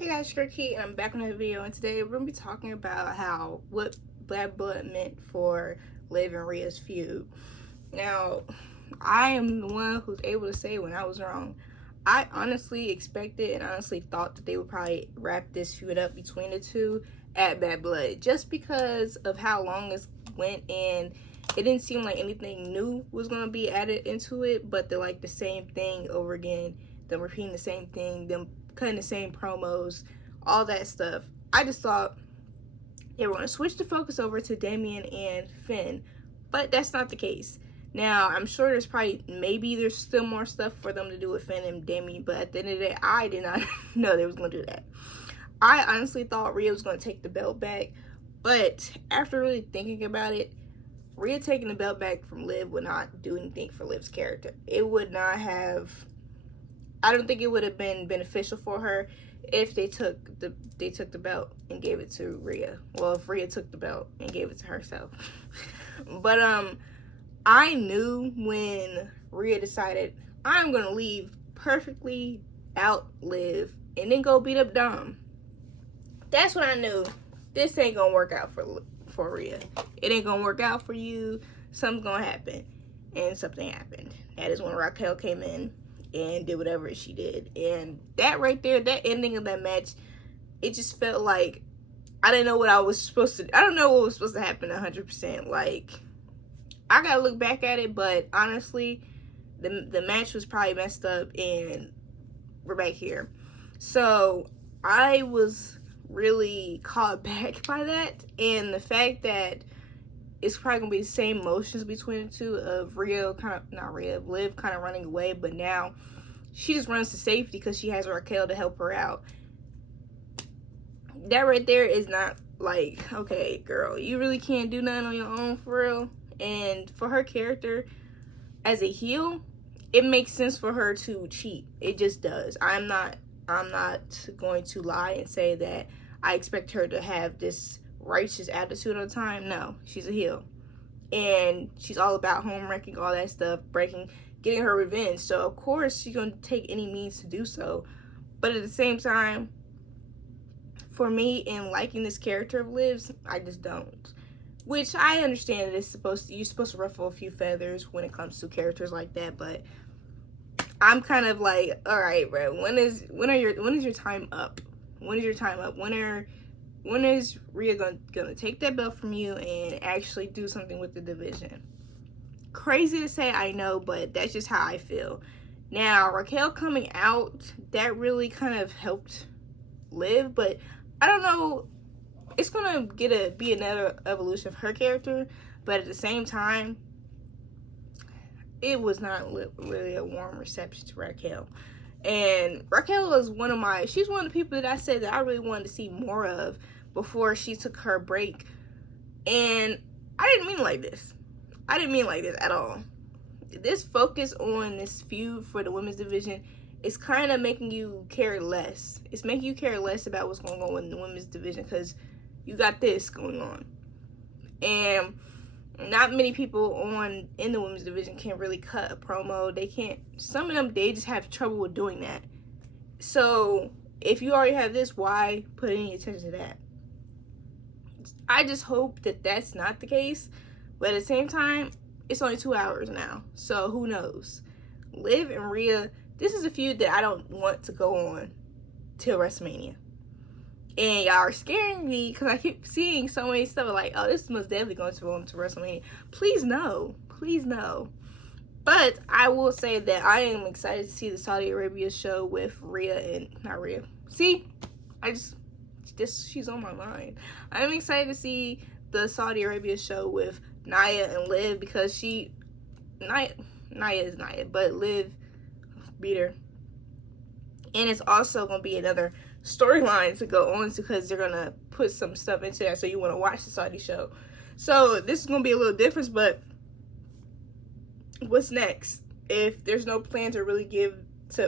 Hey guys, it's Key, and I'm back on another video, and today we're going to be talking about what Bad Blood meant for Liv and Rhea's feud. Now, I am the one who's able to say when I was wrong. I honestly expected and honestly thought that they would probably wrap this feud up between the two at Bad Blood, just because of how long it went, and it didn't seem like anything new was going to be added into it, but they're like the same thing over again, them repeating the same thing, them cutting the same promos, all that stuff. I just thought they were going to switch the focus over to Damian and Finn, but that's not the case. Now, I'm sure there's still more stuff for them to do with Finn and Damian, but at the end of the day, I did not know they was going to do that. I honestly thought Rhea was going to take the belt back, but after really thinking about it, Rhea taking the belt back from Liv would not do anything for Liv's character. It would not have, I don't think it would have been beneficial for her if they took the belt and gave it to Rhea. Well, if Rhea took the belt and gave it to herself. But I knew when Rhea decided, I'm gonna leave, perfectly outlive, and then go beat up Dom. That's when I knew this ain't gonna work out for Rhea. It ain't gonna work out for you. Something's gonna happen. And something happened. That is when Raquel came in and did whatever she did. And that right there, that ending of that match, it just felt like I didn't know what I was supposed to, I don't know what was supposed to happen 100%. Like, I gotta look back at it, but honestly, the match was probably messed up and we're back here. So I was really caught back by that, and the fact that it's probably gonna be the same motions between the two of Liv kind of running away, but now she just runs to safety because she has Raquel to help her out. That right there is not like, okay, girl, you really can't do nothing on your own for real. And for her character as a heel, it makes sense for her to cheat. It just does. I'm not going to lie and say that I expect her to have this righteous attitude all the time. No, she's a heel, and she's all about home wrecking, all that stuff, getting her revenge. So of course she's gonna take any means to do so. But at the same time, for me, in liking this character of Liv's, I just don't. Which I understand that you're supposed to ruffle a few feathers when it comes to characters like that, but I'm kind of like, all right, bro, when is your time up? When is your time up? When is Rhea gonna take that belt from you and actually do something with the division? Crazy to say, I know, but that's just how I feel. Now, Raquel coming out, that really kind of helped Liv, but I don't know, it's gonna be another evolution of her character, but at the same time, it was not really a warm reception to Raquel. And Raquel is she's one of the people that I said that I really wanted to see more of before she took her break. And I didn't mean like this. I didn't mean like this at all. This focus on this feud for the women's division is kind of making you care less. It's making you care less about what's going on in the women's division because you got this going on. And not many people in the women's division can really cut a promo. They can't. Some of them, they just have trouble with doing that. So if you already have this, why put any attention to that? I just hope that that's not the case. But at the same time, it's only 2 hours now, so who knows? Liv and Rhea, this is a feud that I don't want to go on till WrestleMania. And y'all are scaring me because I keep seeing so many stuff like, oh, this is most definitely going to go on to WrestleMania. Please no. Please no. But I will say that I am excited to see the Saudi Arabia show with Rhea and, not Rhea. See? She's on my mind. I'm excited to see the Saudi Arabia show with Nia and Liv because Nia is Nia, but Liv beat her. And it's also going to be another storyline to go on to because they're going to put some stuff into that, so you want to watch the Saudi show. So this is going to be a little different, but what's next? If there's no plan to really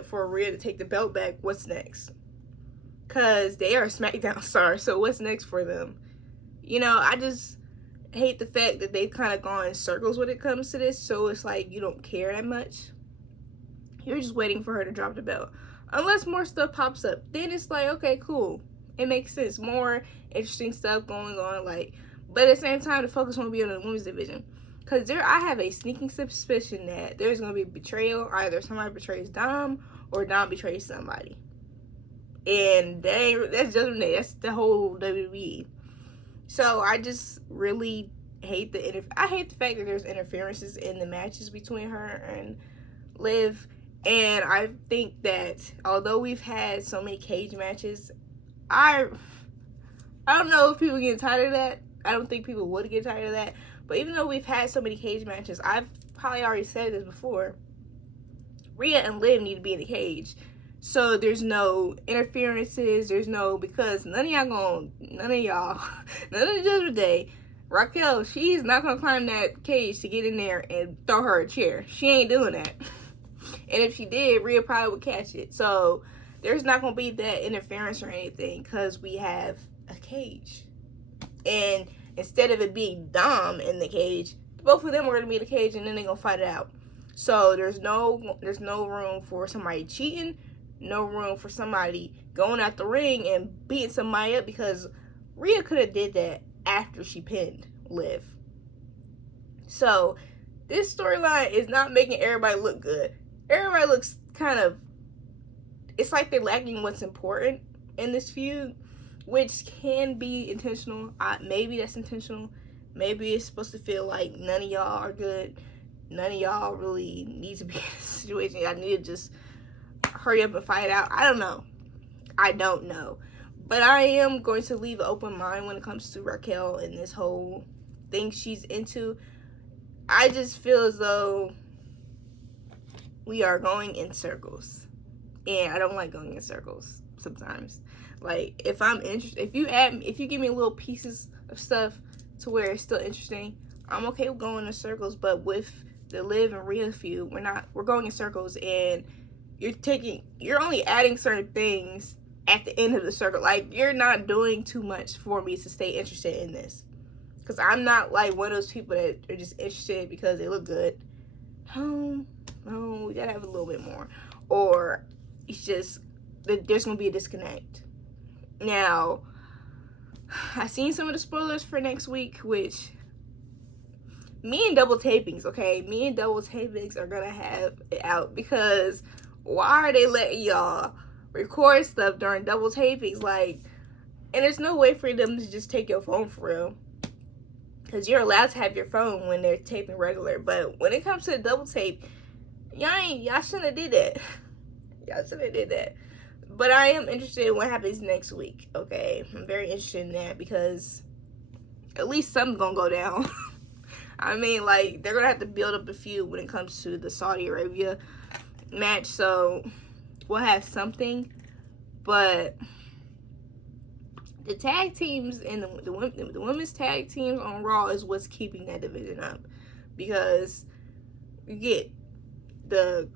for Rhea to take the belt back, what's next? Because they are SmackDown stars, so what's next for them? You know, I just hate the fact that they've kind of gone in circles when it comes to this, so it's like you don't care that much. You're just waiting for her to drop the belt. unless more stuff pops up. Then it's like, okay, cool. It makes sense. More interesting stuff going on. Like, but at the same time, the focus won't be on the women's division. Because I have a sneaking suspicion that there's going to be betrayal. Either somebody betrays Dom or Dom betrays somebody. And that's Judgment Day. That's the whole WWE. So I just really hate I hate the fact that there's interferences in the matches between her and Liv. And I think that although we've had so many cage matches, I don't know if people get tired of that. I don't think people would get tired of that. But even though we've had so many cage matches, I've probably already said this before, Rhea and Liv need to be in the cage. So there's no interferences, because none of the Judgment Day, Raquel, she's not going to climb that cage to get in there and throw her a chair. She ain't doing that. And if she did, Rhea probably would catch it. So there's not going to be that interference or anything because we have a cage. And instead of it being Dom in the cage, both of them are going to be in the cage and then they're going to fight it out. So there's no room for somebody cheating, no room for somebody going out the ring and beating somebody up, because Rhea could have did that after she pinned Liv. So this storyline is not making everybody look good. Everybody looks kind of, it's like they're lacking what's important in this feud, which can be intentional. Maybe that's intentional. Maybe it's supposed to feel like none of y'all are good. None of y'all really need to be in a situation. I need to just hurry up and fight it out. I don't know. But I am going to leave an open mind when it comes to Raquel and this whole thing she's into. I just feel as though we are going in circles. And I don't like going in circles sometimes. Like, if I'm interested, if you give me little pieces of stuff to where it's still interesting, I'm okay with going in circles. But with the Liv and Rhea feud, we're going in circles, and you're only adding certain things at the end of the circle. Like, you're not doing too much for me to stay interested in this. Because I'm not like one of those people that are just interested because they look good. No, we gotta have a little bit more. Or it's just that there's gonna be a disconnect. Now, I seen some of the spoilers for next week, which me and double tapings are gonna have it out, because why are they letting y'all record stuff during double tapings? Like, and there's no way for them to just take your phone for real, because you're allowed to have your phone when they're taping regular, but when it comes to the double tape, y'all shouldn't have did that. Y'all shouldn't have did that. But I am interested in what happens next week, okay? I'm very interested in that, because at least something's gonna go down. I mean, like, they're gonna have to build up a feud when it comes to the Saudi Arabia match, so we'll have something. But the tag teams and the women's tag teams on Raw is what's keeping that division up, because you get the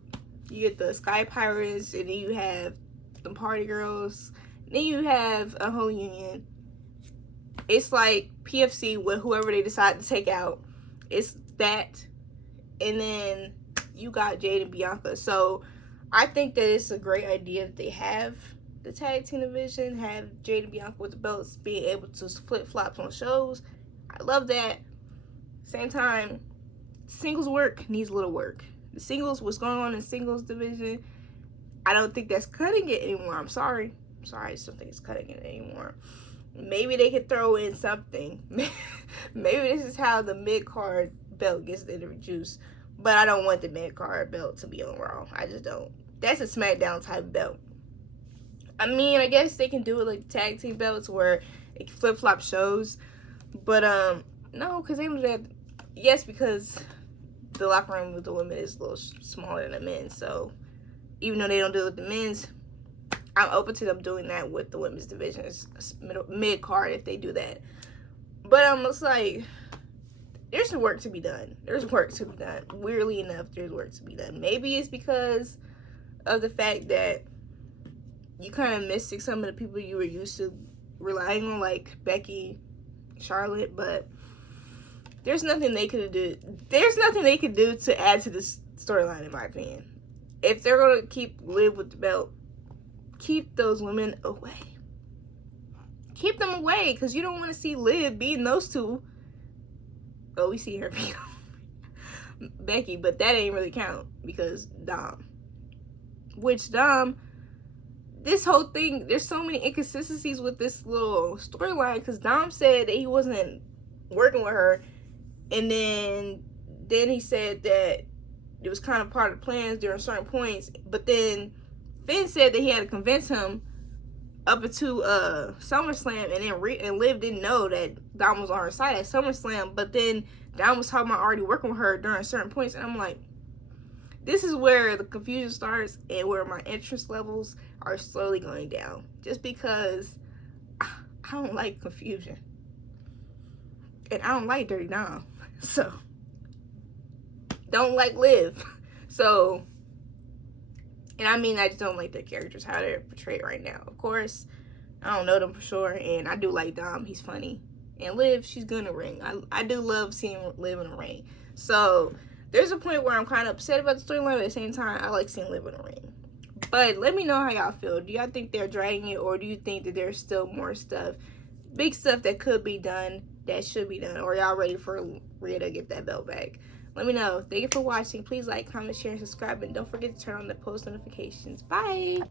Sky Pirates, and then you have the Party Girls, then you have a whole union. It's like PFC with whoever they decide to take out. It's that, and then you got Jade and Bianca. So I think that it's a great idea that they have the tag team division, have Jade and Bianca with the belts, being able to flip-flops on shows. I love that. Same time, singles work needs a little work. The singles, what's going on in the singles division, I don't think that's cutting it anymore. I'm sorry. I just don't think it's cutting it anymore. Maybe they could throw in something. Maybe this is how the mid-card belt gets introduced. But I don't want the mid-card belt to be on Raw. I just don't. That's a SmackDown type belt. I mean, I guess they can do it like tag team belts where it can flip-flop shows. But, no, because they do that. Yes, because the locker room with the women is a little smaller than the men. So, even though they don't do it with the men's, I'm open to them doing that with the women's division. It's mid-card if they do that. But it's like, there's some work to be done. Weirdly enough, there's work to be done. Maybe it's because of the fact that you kind of missing some of the people you were used to relying on, like Becky, Charlotte, but there's nothing they could do. There's nothing they could do to add to this storyline, in my opinion. If they're going to keep Liv with the belt, keep those women away. Keep them away, because you don't want to see Liv beating those two. Oh, we see her beat Becky, but that ain't really count because Dom. Which Dom, this whole thing, there's so many inconsistencies with this little storyline, because Dom said that he wasn't working with her, and then he said that it was kind of part of the plans during certain points, but then Finn said that he had to convince him up into SummerSlam, and then Liv didn't know that Dom was on her side at SummerSlam, but then Dom was talking about already working with her during certain points, and I'm like, this is where the confusion starts and where my interest levels are slowly going down, just because I don't like confusion, and I don't like Dirty Dom, so don't like Liv, so. And I mean, I just don't like their characters, how they're portrayed right now. Of course, I don't know them for sure, and I do like Dom. He's funny. And Liv, she's good in the ring. I do love seeing Liv in the ring. So, there's a point where I'm kind of upset about the storyline, but at the same time, I like seeing Liv in the ring. But let me know how y'all feel. Do y'all think they're dragging it, or do you think that there's still more stuff, big stuff that could be done, that should be done? Or y'all ready for Rhea to get that belt back? Let me know. Thank you for watching. Please like, comment, share, and subscribe. And don't forget to turn on the post notifications. Bye.